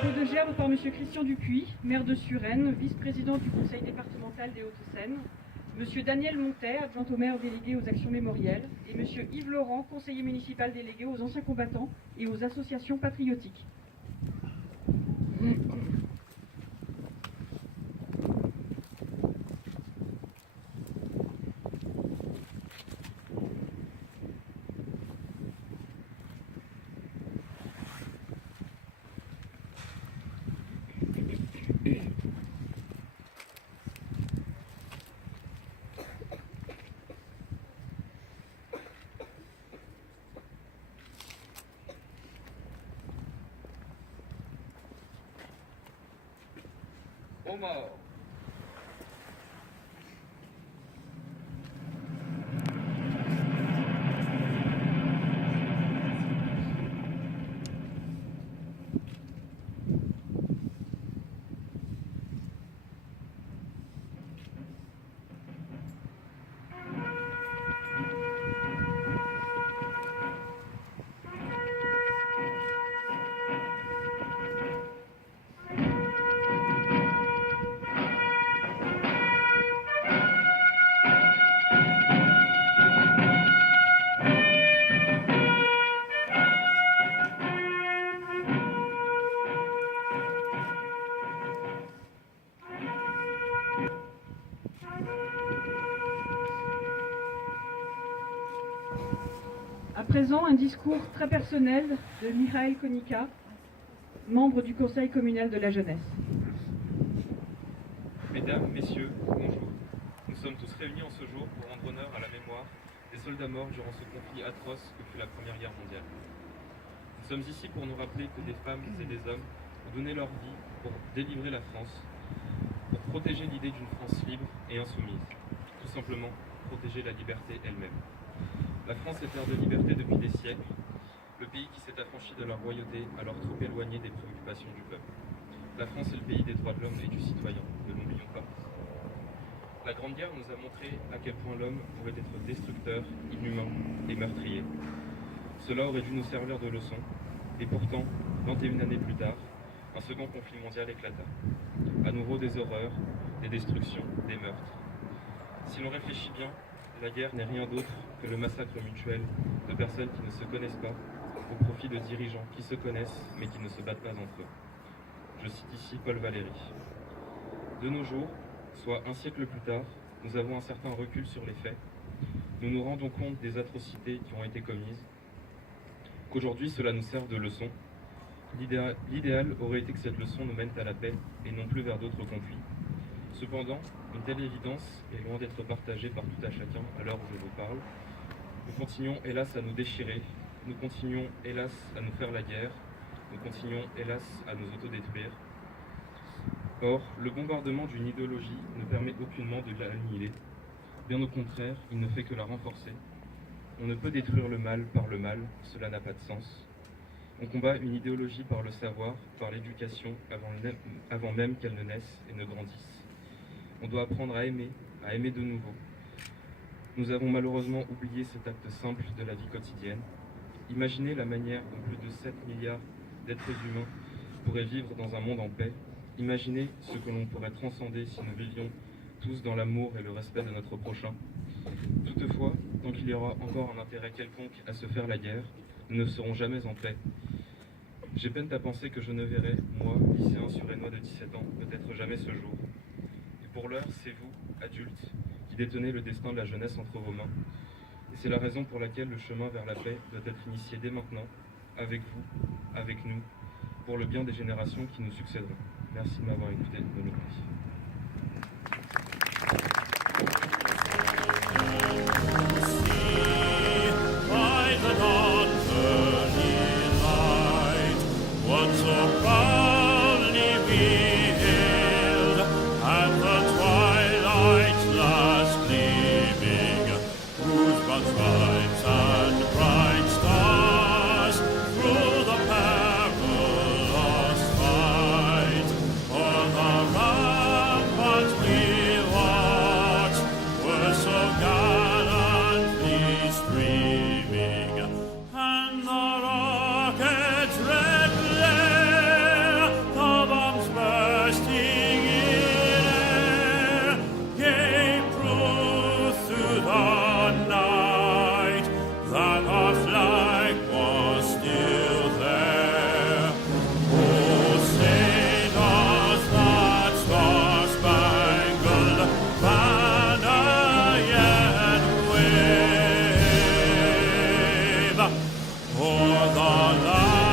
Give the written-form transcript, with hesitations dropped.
Clos de gerbe par M. Christian Dupuis, maire de Suresnes, vice-président du conseil départemental des Hauts-de-Seine, M. Daniel Montet, adjoint au maire délégué aux actions mémorielles, et M. Yves Laurent, conseiller municipal délégué aux anciens combattants et aux associations patriotiques. Aux morts. À présent, un discours très personnel de Mikhail Konika, membre du Conseil communal de la jeunesse. Mesdames, Messieurs, bonjour. Nous sommes tous réunis en ce jour pour rendre honneur à la mémoire des soldats morts durant ce conflit atroce que fut la Première Guerre mondiale. Nous sommes ici pour nous rappeler que des femmes et des hommes ont donné leur vie pour délivrer la France, pour protéger l'idée d'une France libre et insoumise, tout simplement protéger la liberté elle-même. La France est terre de liberté depuis des siècles, le pays qui s'est affranchi de la royauté alors trop éloigné des préoccupations du peuple. La France est le pays des droits de l'homme et du citoyen, ne l'oublions pas. La Grande Guerre nous a montré à quel point l'homme pouvait être destructeur, inhumain et meurtrier. Cela aurait dû nous servir de leçon, et pourtant, 21 années plus tard, un second conflit mondial éclata. À nouveau des horreurs, des destructions, des meurtres. Si l'on réfléchit bien, la guerre n'est rien d'autre que le massacre mutuel de personnes qui ne se connaissent pas au profit de dirigeants qui se connaissent mais qui ne se battent pas entre eux. Je cite ici Paul Valéry. De nos jours, soit un siècle plus tard, nous avons un certain recul sur les faits. Nous nous rendons compte des atrocités qui ont été commises, qu'aujourd'hui cela nous sert de leçon. L'idéal aurait été que cette leçon nous mène à la paix et non plus vers d'autres conflits. Cependant, une telle évidence est loin d'être partagée par tout à chacun à l'heure où je vous parle. Nous continuons hélas à nous déchirer, nous continuons hélas à nous faire la guerre, nous continuons hélas à nous autodétruire. Or, le bombardement d'une idéologie ne permet aucunement de l'annihiler. Bien au contraire, il ne fait que la renforcer. On ne peut détruire le mal par le mal, cela n'a pas de sens. On combat une idéologie par le savoir, par l'éducation, avant même qu'elle ne naisse et ne grandisse. On doit apprendre à aimer de nouveau. Nous avons malheureusement oublié cet acte simple de la vie quotidienne. Imaginez la manière dont plus de 7 milliards d'êtres humains pourraient vivre dans un monde en paix. Imaginez ce que l'on pourrait transcender si nous vivions tous dans l'amour et le respect de notre prochain. Toutefois, tant qu'il y aura encore un intérêt quelconque à se faire la guerre, nous ne serons jamais en paix. J'ai peine à penser que je ne verrai, moi, lycéen suresnois de 17 ans, peut-être jamais ce jour. Pour l'heure, c'est vous, adultes, qui détenez le destin de la jeunesse entre vos mains. Et c'est la raison pour laquelle le chemin vers la paix doit être initié dès maintenant, avec vous, avec nous, pour le bien des générations qui nous succéderont. Merci de m'avoir écouté, bonne écoute. Through the perilous fight, for the right for the land.